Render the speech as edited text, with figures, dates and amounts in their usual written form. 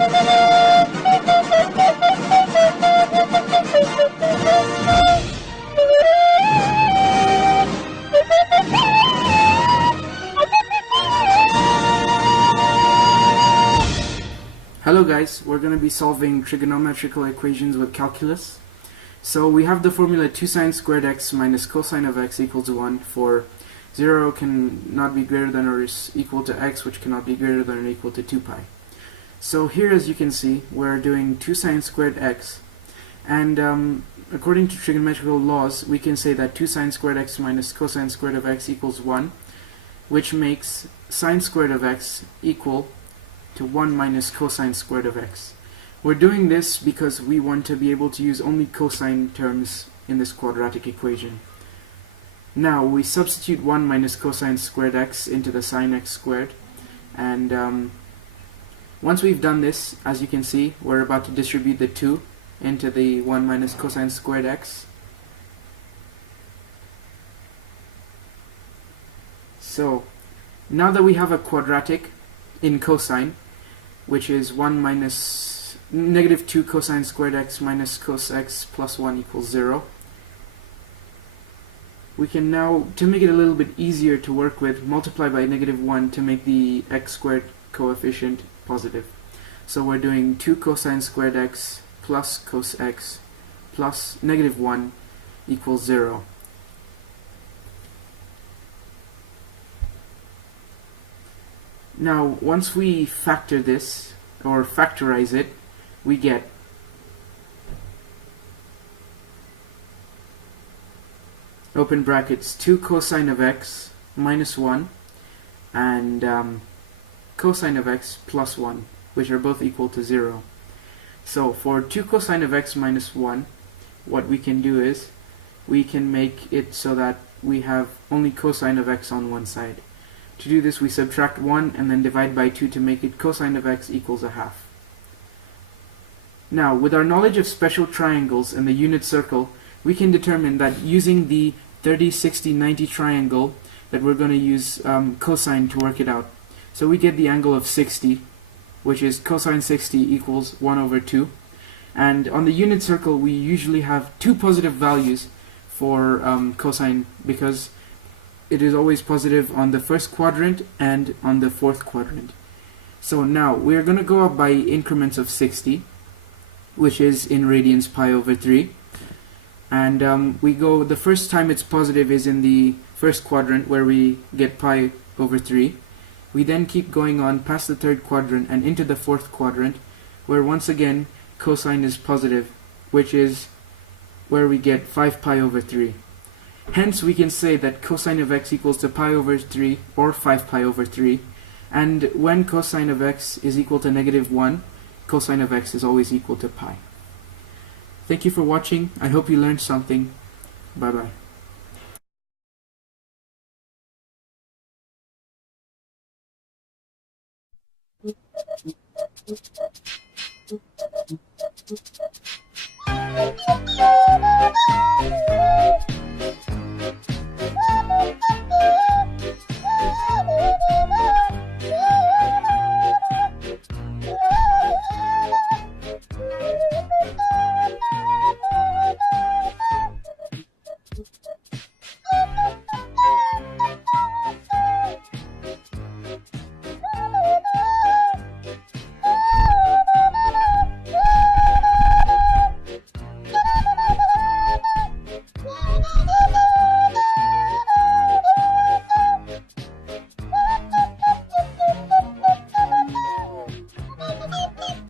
Hello guys, we're going to be solving trigonometrical equations with calculus. So we have the formula 2 sine squared x minus cosine of x equals 1 for 0 cannot be greater than or is equal to x, which cannot be greater than or equal to 2 pi. So here, as you can see, we're doing 2 sine squared x, and according to trigonometrical laws, we can say that 2 sine squared x minus cosine squared of x equals 1, which makes sine squared of x equal to 1 minus cosine squared of x. We're doing this because we want to be able to use only cosine terms in this quadratic equation. Now we substitute 1 minus cosine squared x into the sine x squared, and once we've done this, as you can see, we're about to distribute the 2 into the 1 minus cosine squared x. So now that we have a quadratic in cosine, which is 1 minus negative 2 cosine squared x minus cos x plus 1 equals 0, we can now, to make it a little bit easier to work with, multiply by negative 1 to make the x squared coefficient positive. So we're doing 2 cosine squared x plus cos x plus negative 1 equals 0. Now, once we factor this, or factorize it, we get open brackets 2 cosine of x minus 1 and cosine of x plus 1, which are both equal to 0. So for 2 cosine of x minus 1, what we can do is we can make it so that we have only cosine of x on one side. To do this, we subtract 1 and then divide by 2 to make it cosine of x equals a half. Now, with our knowledge of special triangles and the unit circle, we can determine that using the 30, 60, 90 triangle, that we're going to use cosine to work it out. So we get the angle of 60, which is cosine 60 equals 1 over 2. And on the unit circle, we usually have two positive values for cosine, because it is always positive on the first quadrant and on the fourth quadrant. So now we're going to go up by increments of 60, which is in radians pi over 3. And we go, the first time it's positive is in the first quadrant, where we get pi over 3. We then keep going on past the third quadrant and into the fourth quadrant, where once again cosine is positive, which is where we get 5 pi over 3. Hence we can say that cosine of x equals to pi over 3 or 5 pi over 3, and when cosine of x is equal to negative 1, cosine of x is always equal to pi. Thank you for watching. I hope you learned something. Bye bye.